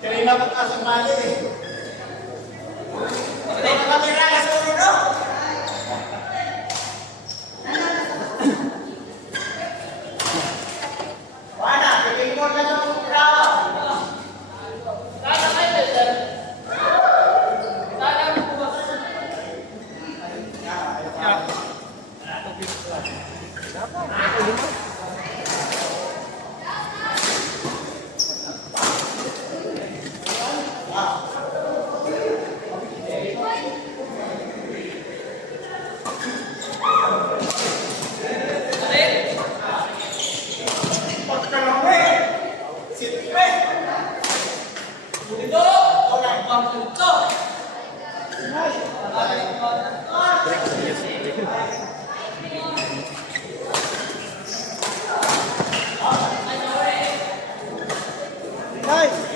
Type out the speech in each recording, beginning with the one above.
Kanina mataas ang mali eh. Patay na kamera ka sa ulo, no? Wala, pipin mo na lang kung bravo. Safe.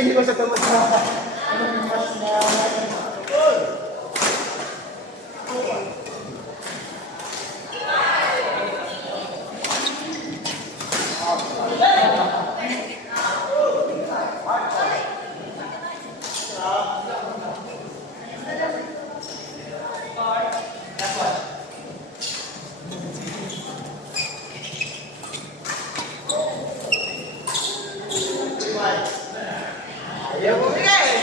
Hindi ko sa tamad na. Ayaw mo bigay!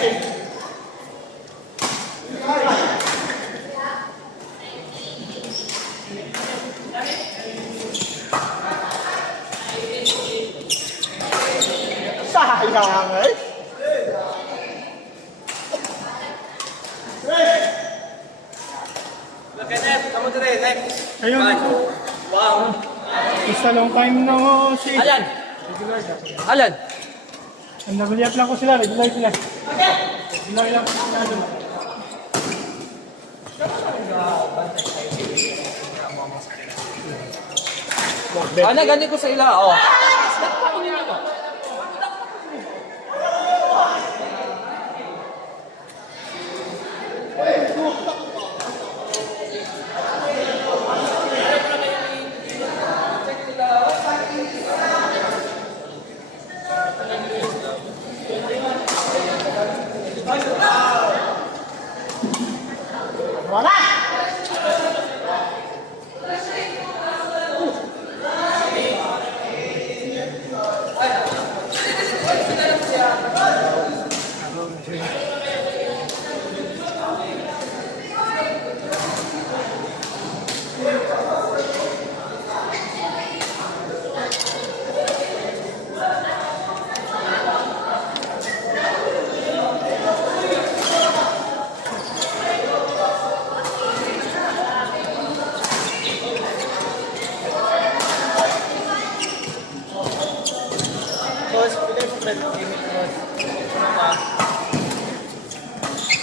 Sayang eh! Ayun. Wow. Isa long time na si... Alan. Alan. Ang nag-uliap lang ko sila, regular sila. Regular lang ko sila. Ana, ganyan ko sa ila. Oh. Wala! Boss, pili mo friend. Limit boss.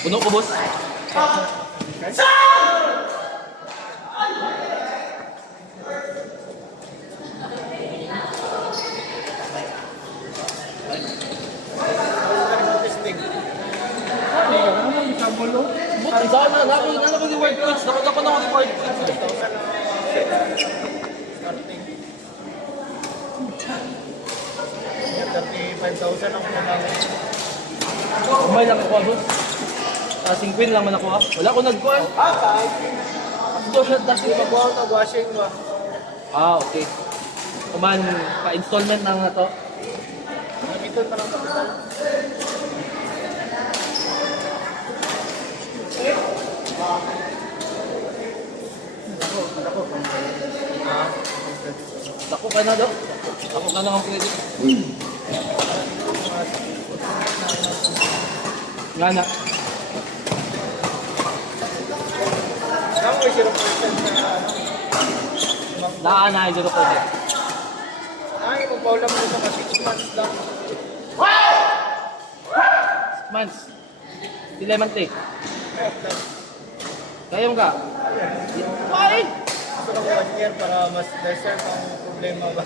Puno ko, boss. Testing. Ano ang isang bulo? Buti sana, nako reward points. Ako na reward points. Starting. 35,000 ang kailangan. Umay lang ako, boss. 50 lang man ako, ha. Wala ko nag-call. Kahit. Dati Hindi magbuhaw na washing ba? okay. Kuman, pa-installment lang na to. Gamiton pa ng kapital. Ako ka na, do. Ako ka na ang credit. Nga na. Saan mo 0% na Naana, 0%. ay, magpaulam mo sa 6 months lang. Months. Sila man take. Kaya mo ka? Why? Gusto ko 1 year para mas lesser ang problema ba?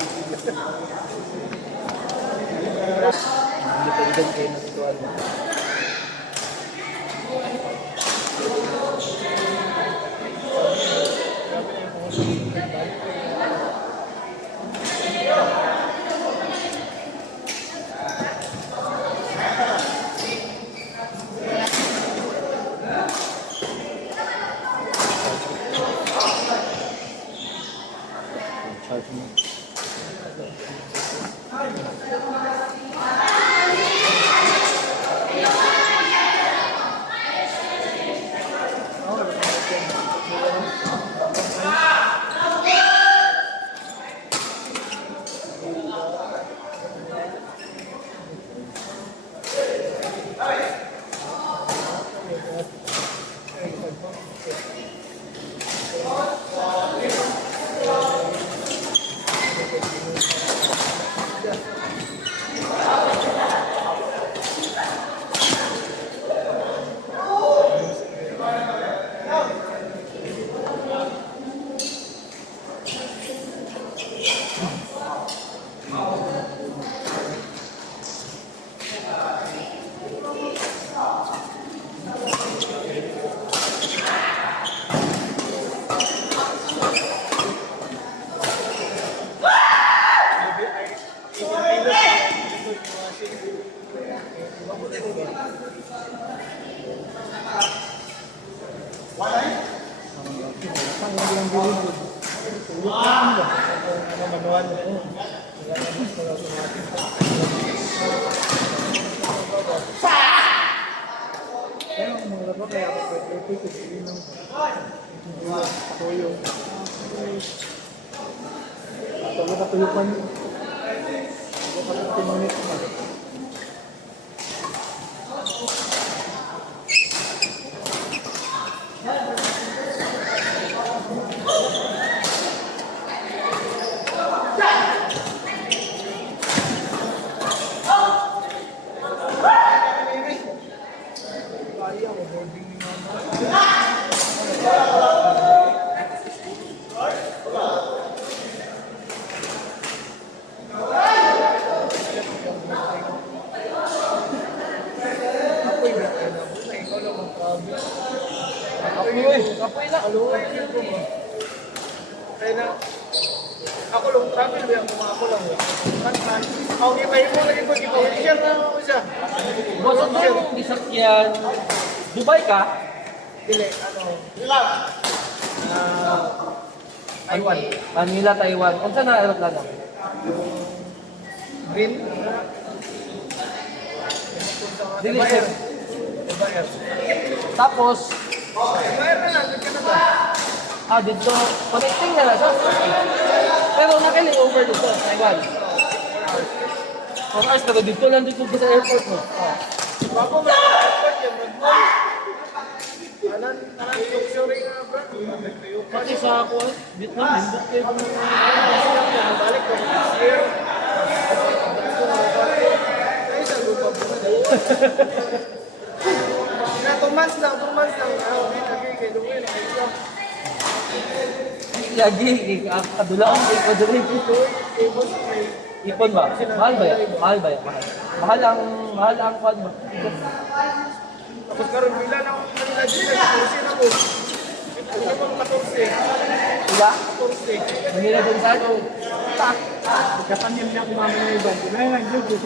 Hindi ko igan kayo na situan mo. Kaya ang mga laro kaya ako pwede kasi inom. Toyo. Tago na tuyukan yun. Tago ka 15 minutes na. Kapoy na. Kaya na, ako lang travel ba yung mga ako lang. Kan, ako gipay mo lagi ko ikaw, i-share na ako siya. Boss, ano yung disakyan? Dubai ka? Dili, ano, ilang? Taiwan. Manila, Taiwan. Kung saan na aeroplano? Green. Dili, Bayer. sir. Bayer. Tapos, Bayer na lang, dito na ba? dito, connecting na lang siya. Pero nakili-over dito, Taiwan. 4 hours, pero dito lang dito sa airport mo. Bago mo na yung mag-mall. Anan, luxury nga bro. Pati sa ako, Vietnam, hindi kayo Balik ko, this year. Na 2 months lang. Okay, lagi kay Luwin. Lagi, kadula ang ipon Eh, boss, may Ipon ba? Mahal ba yan? Mahal ba yan? Mahal ang kwan ba? tapos karon pila na akong kanila dito. 14 na ko. Ito naman 14. Ila? 14. Manila dun sa ano? Kapan niya niya kumama ng iba. Kaya nga, Diyos,